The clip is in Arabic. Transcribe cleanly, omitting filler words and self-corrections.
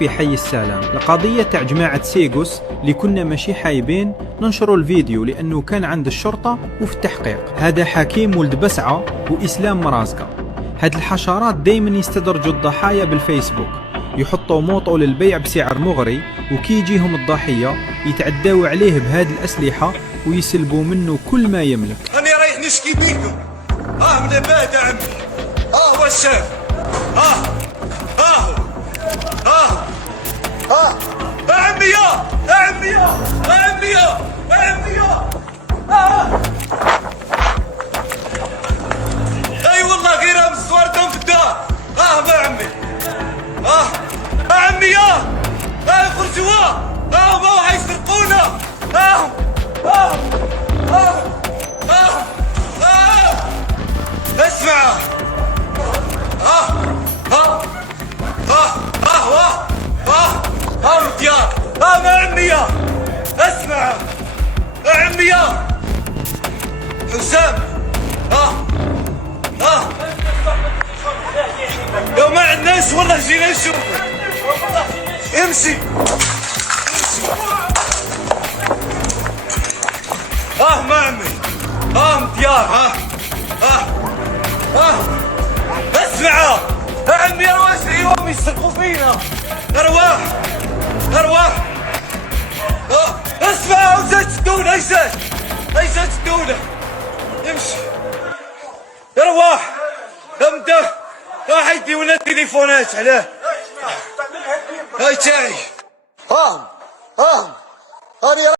في حي السلام. القضية تاع جماعة سيغوس اللي كنا ماشي حايبين ننشروا الفيديو لأنه كان عند الشرطة وفي التحقيق. هذا حكيم ولد بسعة وإسلام مرازقة. هاد الحشرات دايما يستدرجوا الضحايا بالفيسبوك، يحطوا موطو للبيع بسعر مغري، وكي يجيهم الضحية يتعداوا عليه بهاد الأسلحة ويسلبوا منه كل ما يملك. أنا رايح نشكي بيكم. من عباد عمي. هو الشاف. عمي يا عمي يا عمي يا عمي يا اي والله غير امس صورتهم في الدار. ما عمي. عمي يا فرجوا. ما هو حيسرقونا. اسمع. مديار. ما عمي يا اسمع. عمي يا حسام. لو ما عندناش والله جينا نشوف. امشي. ما عمي. مديار. اسمع. عمي رواش اليوم يسرقوا فينا. ارواح. اسمع. وزات الدولة. ايزات الدولة. امشي. ارواح. امده. حيدي ولا التليفونات علاه. هاي تاعي.